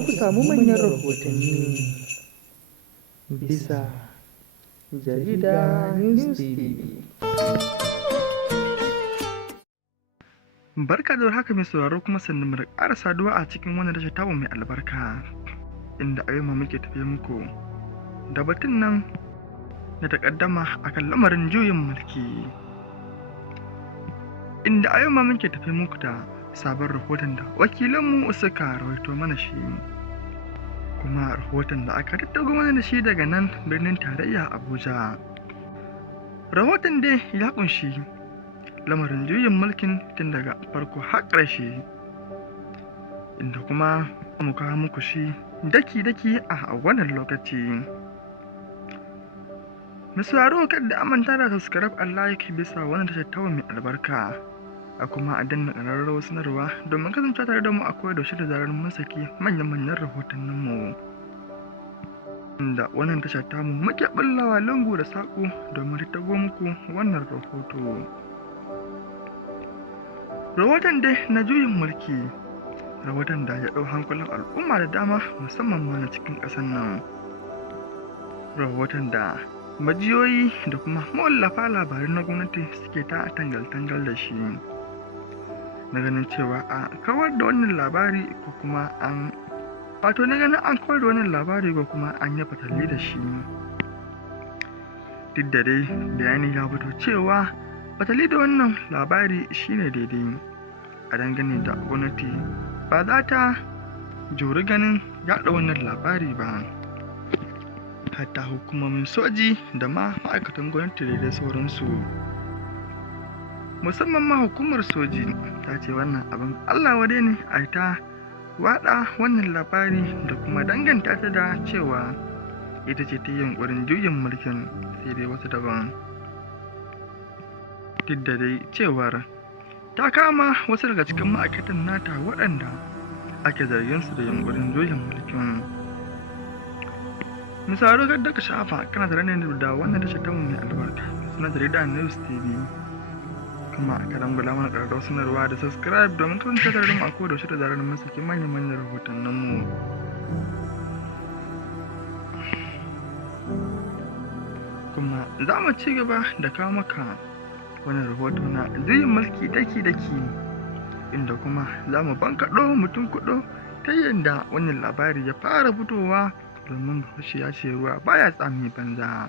ku samu manyan rahotanni bisa jarida News TV. Barka da haka mai sauraro kuma sannan mu da ƙara saduwa a cikin wannan tashar tamu mai albarka, inda a yau ma muke tafiye muku da batun nan na takaddama akan lamarin juyin mulki, inda a yau ma muke tafiye muku da sabon rahoton da wakilanmu suka rawaito mana shi, kuma rahoton da aka tattago mana da shi daga nan birnin tarayya Abuja. Rahoton dai ya kunshi lamarin juyin mulkin tun daga farko har ƙarshe, inda kuma mu kawo muku shi daki-daki a wannan lokaci. Misaro kada a manta da subscribe and like bisa wannan tashar tawa mai albarka, a kuma a danna ƙararrawar sanarwa domin kasance tare da mu a koyar da shi da zarar mun saki manyan rahotanninmu. Da wannan tashar tamu muke ɓallawa lungu da saƙo domin tattago muku wannan rahoto. Rahoton dai na juyin mulki, rahoton da ya ɗau hankulan al'umma da dama musamman ma na cikin ƙasar nan. Rahoton da majiyoyi da kuma mawallafa labarai na gwamnati suke ta tangal-tangal da shi, na ganin cewa a kawar da wannan labari ko kuma an kawar da wannan labari ko kuma an yi fatali da shi. Duk da dai bayani ya fito cewa fatali da wannan labari shine daidai, a dangane da gwamnati ba za ta juri ganin yaɗa wannan labari ba. Hatta hukumomin soji da ma ma'aikatan gwamnati da dai sauransu, musamman ma hukumar soji ta ce wannan abin Allah wadai ne a ta waɗa wannan labari da kuma danganta ta da cewa ita ce ta yi yunƙurin juyin mulkin, sai dai wasu daban. Duk da dai cewar ta kama wasu daga cikin ma'aikatan nata waɗanda ake zargin su da yunƙurin juyin mulkin. Misali kadda ka shafa kana tare ne da wannan tashar tamu mai albarka suna jarida News TV, kuma ka dangula mana ƙararrawar sanarwa da subscribe domin kasance tare da mu a koda yaushe da zarar mun saki manyan rahotanninmu. Kuma za mu ci gaba da kawo maka wannan rahoto na juyin mulki daki-daki, inda kuma za mu bankaɗo mutum kuɗo ta yadda wannan labari ya fara fitowa, domin bahaushe ya ce ruwa baya tsami banza.